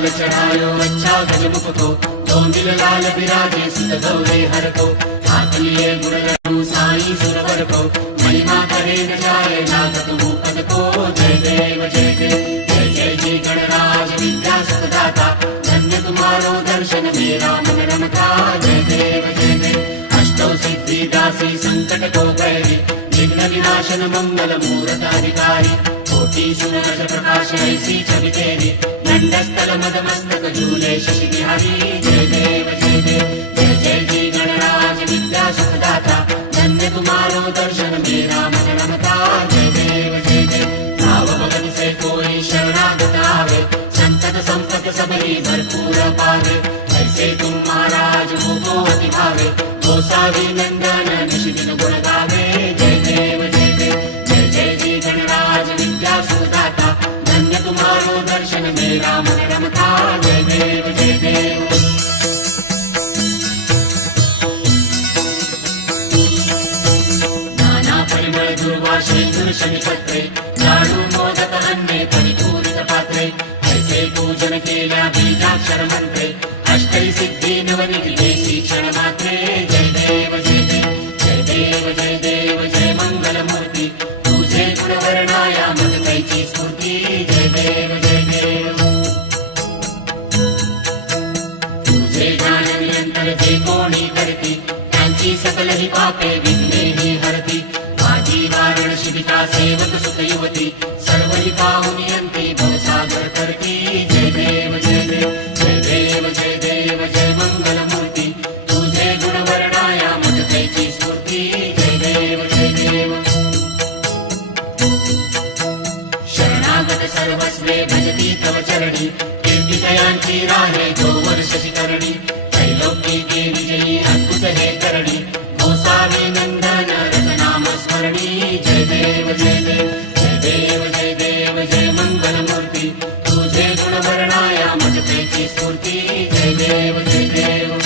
लाल चढ़ायो अच्छा गजमुख को, दोंदिल लाल बिराजे सुत गौरे हर को, हाथ लिए गुण लड्डू साई सुरवर को, महिमा करे न जाए लागत भूपद को। जय देव जय देव जय जय जय गणराज विद्या सुखदाता, धन्य तुम्हारो दर्शन मेरा मन रमता। जय देव जय देव अष्टौ सिद्धि दासी संकट को बैरी, विघ्न विनाशन मंगल मूरत अधिकारी, कोटि सूरज प्रकाश ऐसी छवि तेरी, दंडस्थल मद मस्तक झूले शशि बिहारी। जय देव जय देव जय जय जय गणराज विद्या सुखदाता, धन्य तुम्हारो दर्शन मेरा मन रमता। जय देव जय देव भाव भगत से कोई शरणागत आवे, संतत संपत सबरी भरपूर पावे, ऐसे तुम महाराज मुझको अति भावे, गोसावी नंदन निशिदिन गुण गावे। जय देव जय देव जय जय जय गणराज विद्या सुखदाता, धन्य तुम्हारो दर्शन मेरा मन रमता। जय देव जय देव नाना परिमळ दुर्वाशे दुर्शनिपत्रे, लाडू मोदक अन्ने परिपूरित पात्रे, ऐसे पूजन केल्या बीजाक्षर मंत्रे, अष्टै सिद्धी नवनिधी देशी क्षण मात्रे। जय देव जय देव जय देव जय देव जय मंगल मूर्ती, तुझे गुण वर्णाया मज कैची स्फूर्ती। जय देव जय देव तुझे गान निरंतर जे कोणी करती, त्यांची सकल ही पापे विघ्ने ही हरती, माझी वारण शिबिका सेवक सुख युवती, सर्व ही पाहुनी अंती भवसागर करती। जय देव जय देव जय देव जय देव जय मंगल मूर्ती, तुझे गुण वर्णाया मज कैची स्फूर्ती। जय देव जय देव शरणागत सर्वस्वे भजती तव चरणी, कीर्तितयांची राहे जो वर्ष शिकरणी, त्रैलोक्यके विजयी अद्भुत हे करणी, गोसावी नंदन रतनाम स्मरणी। जय देव जय देव जय देव जय देव जय मंगल मूर्ती, तुझे गुण वर्णाया मज कैची स्फूर्ती। जय देव जय देव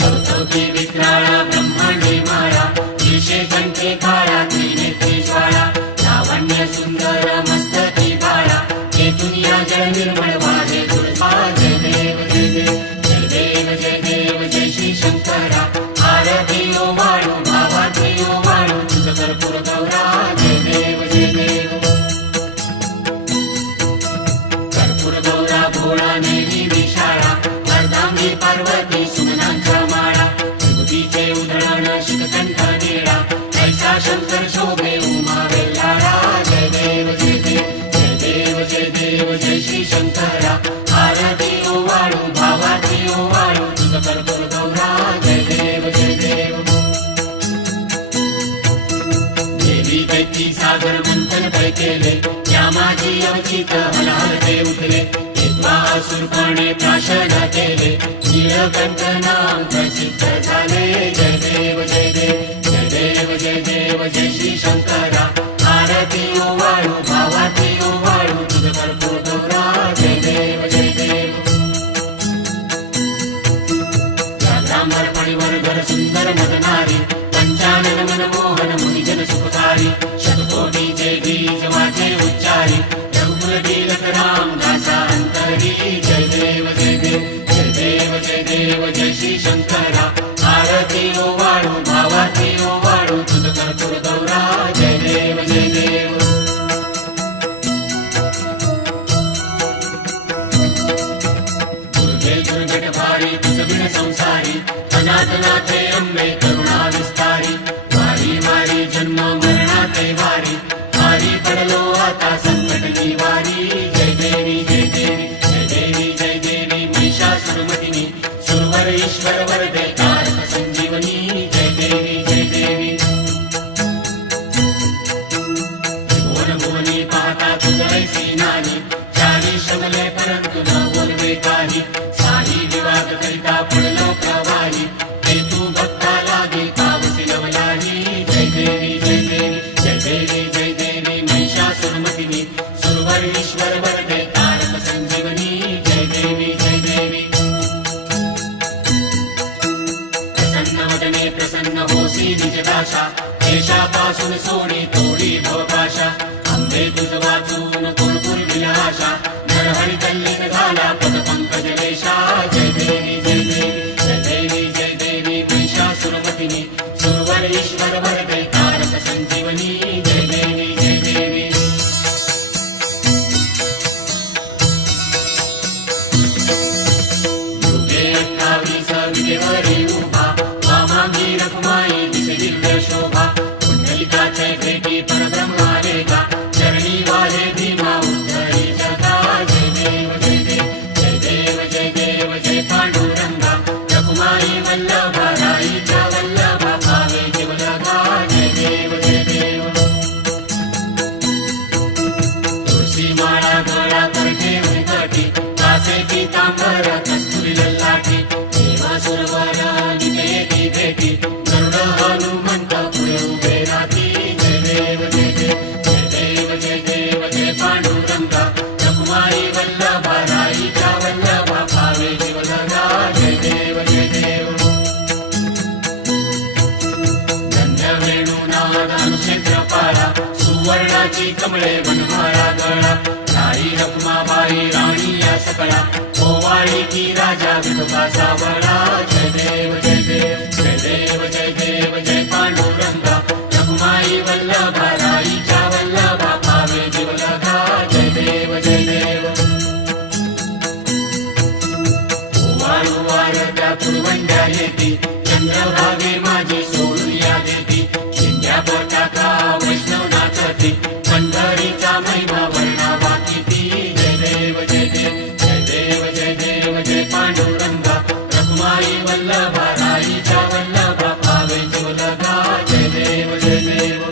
गौतमी विक्राळा ब्रह्मांडी माळा, ईशे कंठे काळा त्रिनेत्री ज्वाळा, लावण्य सुंदर मस्तकी बाळा, केतुनिया जळ निर्मळ वाहे तुळसा। जय देव जय देव जय देव जय देव जय श्री शंकरा, आरती ओ वाळू भावाती ओ वाळू, तुझ कर्पूर गौरा। जय देव जय देव कर्पूर गौरा भोळा नेमी विशाळा, अर्धांगी पार्वती सुमनांच्या माळा, विभूतीचे उधळण शिखकंठ निळा, ऐसा शंकर शोभे उमा वेल्हाळा। जय देव जय देव जय देव जय देव जय श्री शंकरा, आरती ओ वाळू भावाती ओ वाळू, तुझ कर्पूर गौरा। जय देव जय देव देवी दैती सागर मंथन पै केले, या माझी अवचित हलाहलते उठले, असुरपणे प्राशन केले, नीलकंठ नाम प्रसिद्ध झाले। जय देव जय देव जय देव जय देव जय श्री शंकरा, आरती ओ वाळू भावाती ओ वाळू, तुझ कर्पूर गौरा। जय देव जय देव जागरांबर पणिवर घर सुंदर मदनारी, पंचानन मनमोहन मुनिजन सुखकारी, शतकोटी जय बीज वाचे उच्चारी, रघुकुल तिलक राम दासा अंतरी। जय देव जय देव जय देव जय देव जय श्री शंकरा, आरती ओ वाळू भावाती ओ वाळू, तुझ कर्पूर गौरा। जय देव जय देव दुर्गे दुर्घट भारी तुझ बिन संसारी, अनाथनाथे अंबे करुणा विस्तारी, वारी वारी जन्म मरणाते वारी, भारी पडलो आता संकट निवारी। जय देवी जय देवी जय देवी जय देवी महिषासुरमर्दिनी, सुरवर ईश्वर वरदे तारक संजीवनी। जय देवी जय देवी त्रिभुवन भुवनी पाहता तुझ ऐसी नानी, चारी श्रमले परंतु न बोलवे काही, साही विवाद करिता पडलो प्रवाही, ते तू भक्ता लागे पावसी नवलाही। जय देवी जय देवी जय देवी जय देवी महिषासुरमर्दिनी, सुरवर ईश्वर वरदे तारक संजीवनी। जय देवी जय देवी प्रसन्न वदने प्रसन्न होसी निज दाशा, हे देशापासून सोडी तोडी भवपाशा आंबे तुझ वाचून कोण पूर्वी आशा नरहरी तल्लीन झाला पद पंकज वेशा जय देवी जय देवी जय देवी जय देवी महिषासुरमर्दिनी सुरवर ईश्वर वरदे तारक संजीवनी जय देवी जय देवी युगे 28 विजेवरी उभा वामांगी रखुमाई दिसे दिव्य शोभा कुंडलिकाचे भेटी परब्रह्मा रेखा चरणी वाहे भीमा उद्धरी जगा जय देव जय देव जय देव जय देव जय पांडुरंगा रखुमाई वल्लभा राईच्या वल्लभा भावे जीवलगा जय देव जय देव तुळशी माळा गळा करते उलगटी कासे पीतांबर कस्तुरी ललाटी देवा सुरवर निमेती भेटी गरुड हनुमंत पुढे उभे राहती जय देव जय देव जय देव जय देव जय पांडुरंगा रखुमाई वल्लभा राईच्या वल्लभा भावे जीवलगा जय देव जय देव गंध वेणुनाद अनुक्षेत्र पारा सुवर्णाची कमळे वनमाळा गळा राई रखुमाबाई राणी या सकळा ओवाळी की राजा विठोबा सावळा जय देव जय देव जय देव जय देव जय पांडुरंगा रखुमाई वल्लभा राईच्या वल्लभा भावे जीवलगा जय देव जय देव ओवाळू वारत्या कुरवंड्या येती चंद्रभागे माझी सोडून या देती शिंद्या पोटाका वैष्णव नाचती पंढरीचा महिमा वर्णावा किती जय देव जय देव जय देव जय देव जय पांडुरंगा रखुमाई वल्लभा राईच्या वल्लभा भावे जीवलगा जय देव जय देव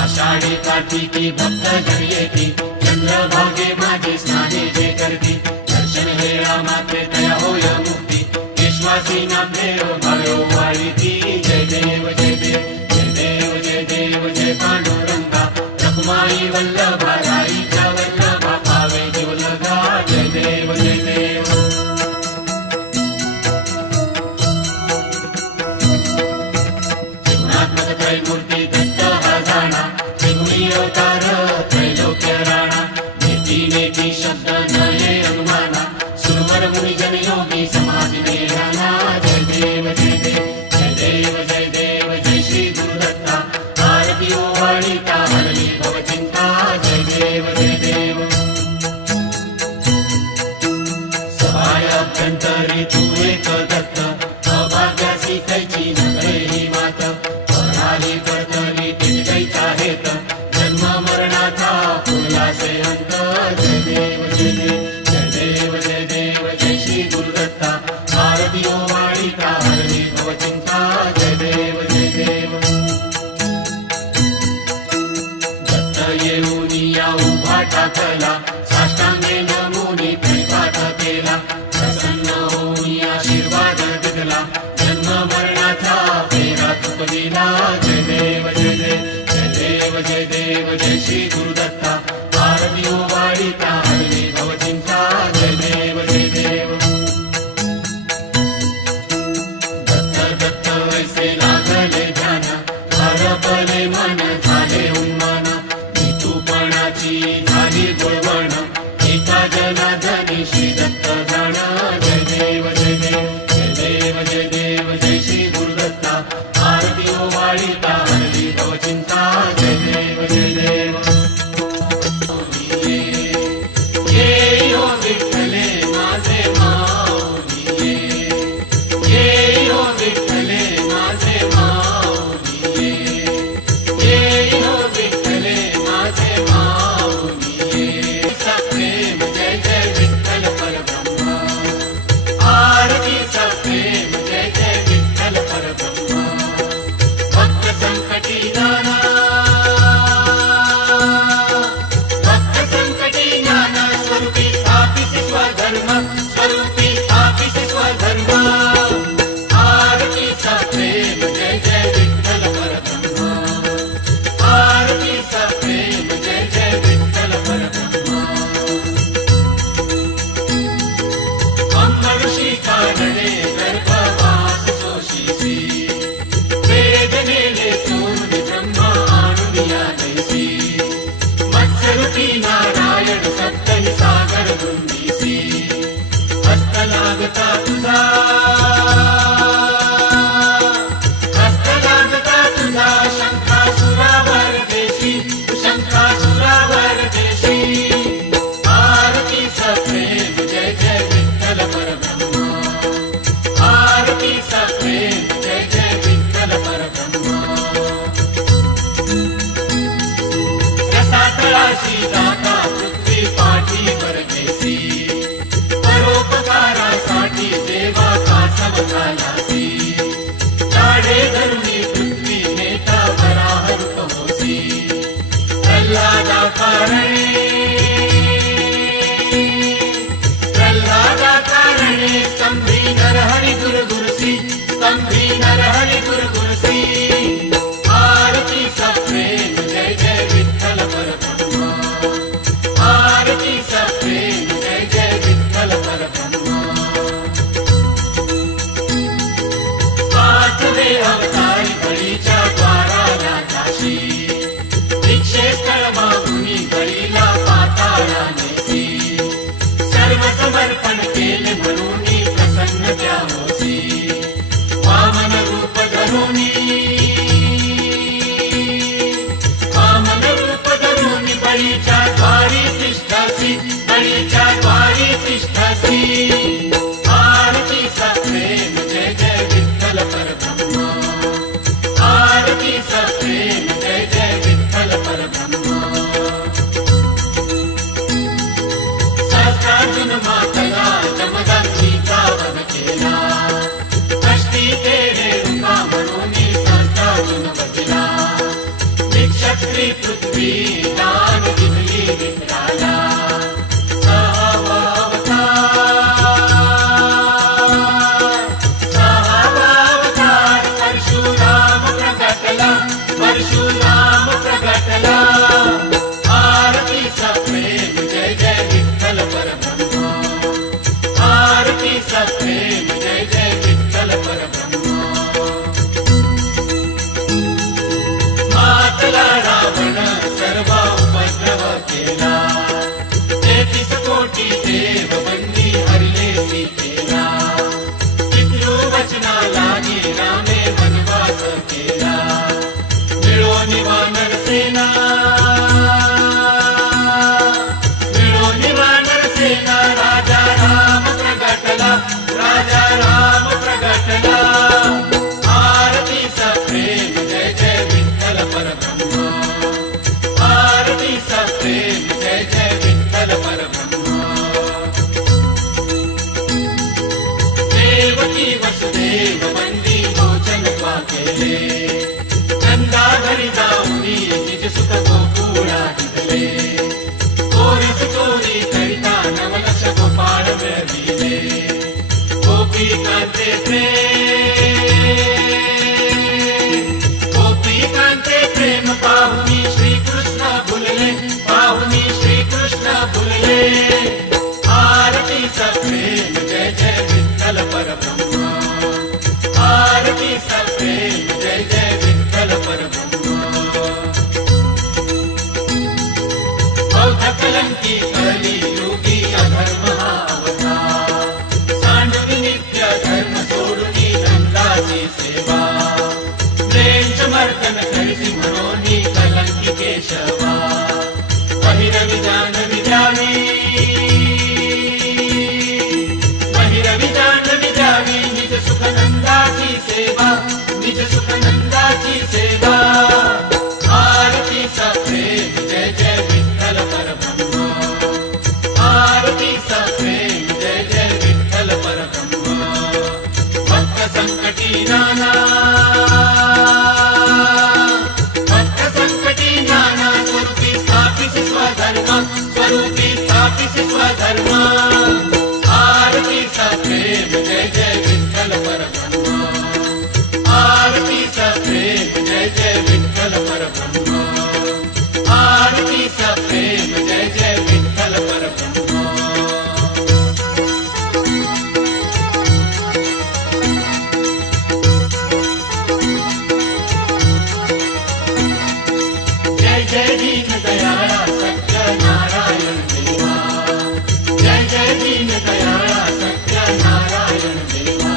आषाढी कार्तिकी भक्त जन येती चंद्रभागे माझे स्नाने जे करती दर्शन हेळा मात्रे तया होय मुक्ती विश्वासी नामदेव भावे वाळीती जय देव जय देव जय देव जय देव जय पांडुरंगा रखुमाई वल्लभा राईच्या वल्लभा भावे जीवलगा जय देव जय देव त्रिगुणात्मक त्रैमूर्ती दत्त हा जाणा त्रिगुणी अवतार त्रैलोक्य राणा नेती नेती शब्द नये अनुमाना सुरवर मुनिजन योगी समाधी में राणा जय देव जय देव जय देव जय देव जय श्री गुरुदत्ता आरती ओवाळी हरली भवचिंता जय देव जय देव सहाय अभ्यंतरी तू एक दत्त अभाग्यासी कैची नकळे ही मात पराली पडतली कैचा हेत जन्म मरणाचा फुलासे अंत जय देव जय देव जय देव जय देव जय श्री गुरुदत्ता आरती ओवाळी हरली भवचिंता जय देव जय देव दत्त येऊनी या उभा टाकला साष्टांगे नमुनी प्रेमात केला प्रसन्न होऊन आशीर्वाद दिला जन्म मरणाचा फेरा तुकविला जय देव जय देव जय देव जय देव जय श्री गुरुदत्ता आरती ओवाळी हरली भवचिंता जय देव जय देव दत्त दत्त वैसे लागले ध्यान हरपले मन झाले उन्मान ऋतुपणाची झाली गुळवण एका जनार्दनी श्री दत्त जाण जय देव जय देव जय देव जय देव जय श्री गुरुदत्ता आरती ओवाळी हरली भवचिंता जय देव जय देव ये यो विठ्ठले माझे माऊली ये यो विठ्ठले माझे माऊली ये यो विठ्ठले माझे माऊली सा प्रेम जय जय विठ्ठल परब्रह्मा आरती सा प्रेम जय जय विठ्ठल परब्रह्मा भक्त संकटी नाना भक्त संकटी नाना स्वरूपी स्थापिसी स्वधर्म स्वरूपी स्थापिसी स्वधर्म आरती सा प्रेम जय जय विठ्ठल परब्रह्मा आरती सा प्रेम जय जय विठ्ठल परब्रह्मा अंमऋषी कानडे गर्भवास सोशीसी तुझ्या द्वारी तिष्ठसी आरतीचा प्रेम जय जय विठ्ठल परब्रह्मा आरतीचा प्रेम जय जय विठ्ठल परब्रह्मा सहस्रार्जुन मातला जमदग्नीचा वध केला कष्टी केले रुका म्हणून सहस्रार्जुन बजला निक्षत्री पृथ्वी दान दिली विठ्ठला सहावा अवतार परशुराम प्रगटला आरतीचा प्रेम जय जय विठ्ठल परब्रह्मा आरतीचा प्रेम जय जय विठ्ठल परब्रह्मा मातला रावण सर्व उपद्रव केला 33 कोटी देव बंदी हरले सीतेला पितृवचना लागी रामे वनवास केला मिळोनी वानर सेना राजा राम प्रगटला आरतीचा प्रेम जय जय विठ्ठल परब्रह्मा आरतीचा प्रेम जय जय विठ्ठल परब्रह्मा देवकी वसुदेव बंदी मोचन त्वा केले नंदा घरी जाऊनी निज सुख गोकुळा दिले चोरीस चोरी करिता नवलक्ष गोपाळ मिळविले गोपिकांचे प्रेम पाहुनी श्रीकृष्ण भुलले आरतीचा प्रेम जय जय विठ्ठल परब्रह्मा आरतीचा प्रेम जय जय विठ्ठल परब्रह्मा बौद्ध कलंकी कली योगी अधर्म हा अवतार सांडवी नित्य धर्म सोडूनी नंदाची सेवा प्रेंच मर्दन कळसी म्हणून कलंकी केशवा बहिरवी जानवी द्यावी निज सुख नंदाची सेवा आरतीचा प्रेम जय जय विठ्ठल परब्रह्मा आरतीचा प्रेम जय जय विठ्ठल परब्रह्मा भक्त संकटी नाना स्वरूपी स्थापिसी स्वधर्म आरतीचा प्रेम जय जय विठ्ठल परब्रह्मा आरतीचा प्रेम जय जय विठ्ठल परब्रह्मा आरतीचा प्रेम जय जय विठ्ठल परब्रह्मा जय जय दीन दयाळा सत्यनारायण देवा जय जय दीन दयाळा सत्यनारायण देवा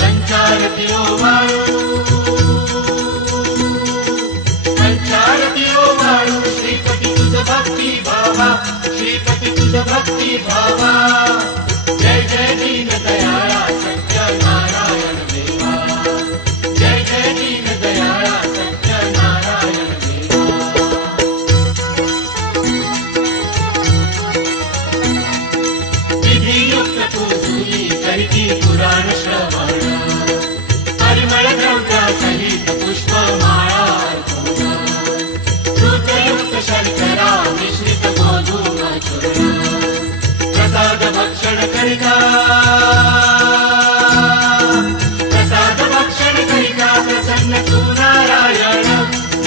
पंचारतियो वाळू श्रीपती तुझ भक्ती भावा जय जय दीन दयाळा सत्यनारायण देवा जय जय दीन दयाळा सत्यनारायण विधियुक्त पूजुनी करिती पुराण श्रवण परिमळ द्रव्या सहित पुष्पमाळा ऋतयुक्त शर्करा मिश्रित गोधूम चूर्ण प्रसाद भक्षण करिता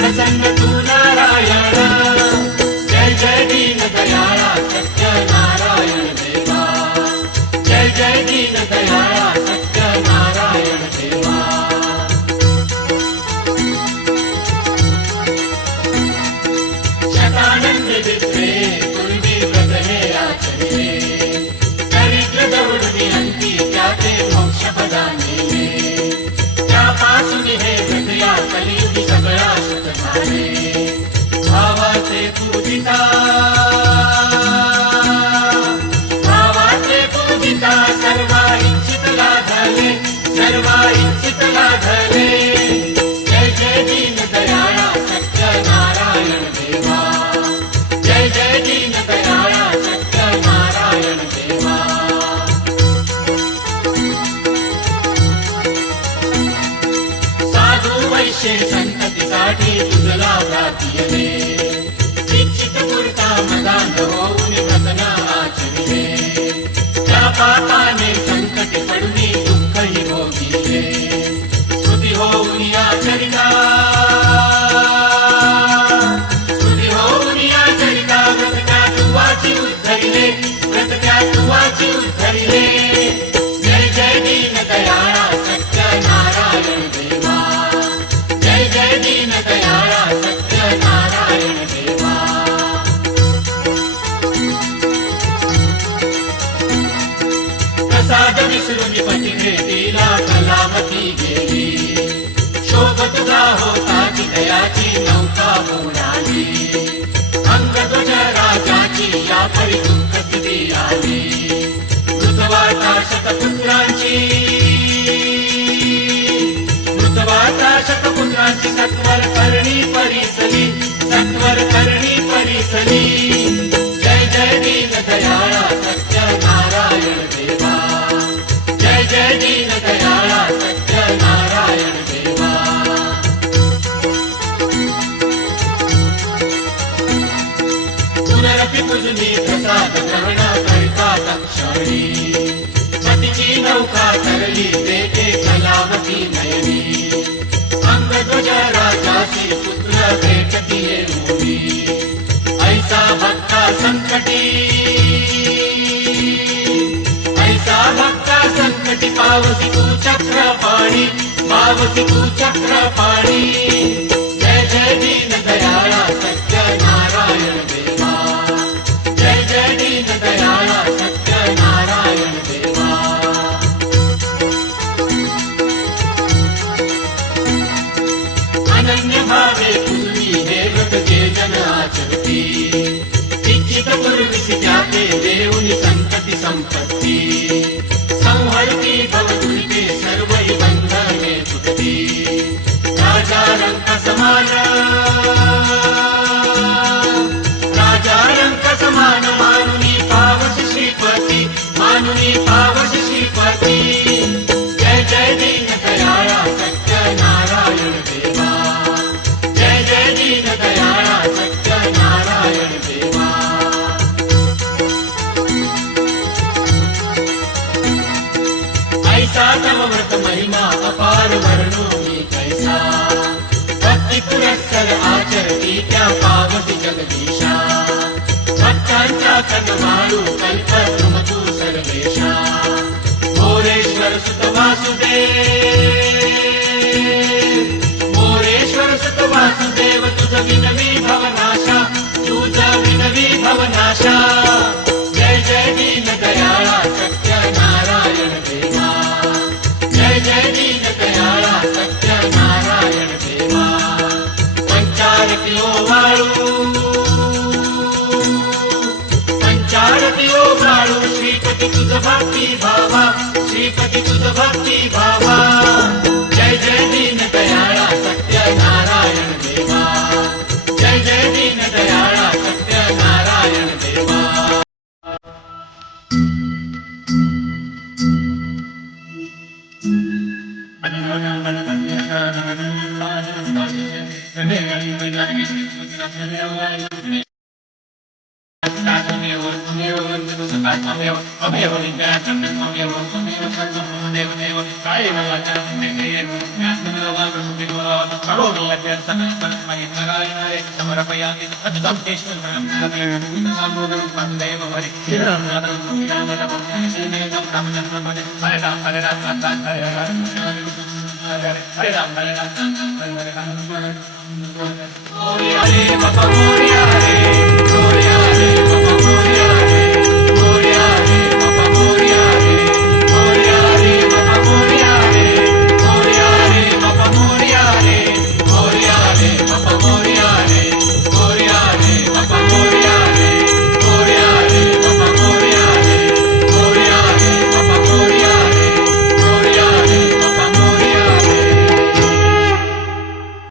प्रसन्न तू नारायण जय जय दीन दयाळा सत्यनारायण देवा जय जय दीन दयाळा व्रत त्या तुवाची उद्धरिले जय जय दीन दयाळा सत्यनारायण देवा जय जय दीन दयाळा सत्यनारायण देवा प्रसाद विसरून पती भेटीला कलावती गेली शोभ तुझा होता दयाची नौका बुडाली अंगध्वज राजाची या परी दुःख स्थिती आली मृतवाता शतपुत्रांची सत्वर करणी परिसली सत्वर करणी परिसली जय जय दीन दयाळा सत्यनारायण देवा जय जय दीन दयाळा सत्यनारायण देवा पुनरपि पूजनी प्रसाद ग्रहण करता तक्षणी पतीची नौका तरली देखे कलावती नयनी अंगध्वज राजासी पुत्र भेटतीये मुनी ऐसा भक्ता संकटी पावसी तू चक्रपाणी पावसी तू चक्रपाणी जय जय दीन दयाळा सत्यनारायण देवा जय जय दीन दयाळा सत्यनारायण देवा अनन्य भावे पूर्वी हे व्रत जे जन आचरती इच्छित पूर्वीसी त्याते देऊनी संतती संपत्ती संहरती भवदुरिते सर्वै बंधने तुटती राजा रंक समान मानुनी पावस श्रीपती जय जय दीन दयाळा सत्यनारायण देवा जय जय दीन दयाळा सत्यनारायण देवा ऐसा तव व्रत महिमा अपार वर्णो मी कैसा भक्ती पुरस्सर आचरती त्या पावसी जगदीशा भक्तांचा कनमाळू कल्पद्रुम तू सर्वेशा मोरेश्वर सुत वासुदेव तुझ विनवी भवनाशा तुझ विनवी भवनाशा जय जय दीन दयाळा सत्यनारायण देवा जय जय दीन दयाळा सत्यनारायण देवा पंचारतियो वाळू श्रीपती तुझ भक्ती भावा श्रीपती तुझ भक्ती भावा जय जय दीन दयाळा सत्यनारायण देवा जय जय दीन दयाळा सत्यनारायण देवा Hare Baba Moria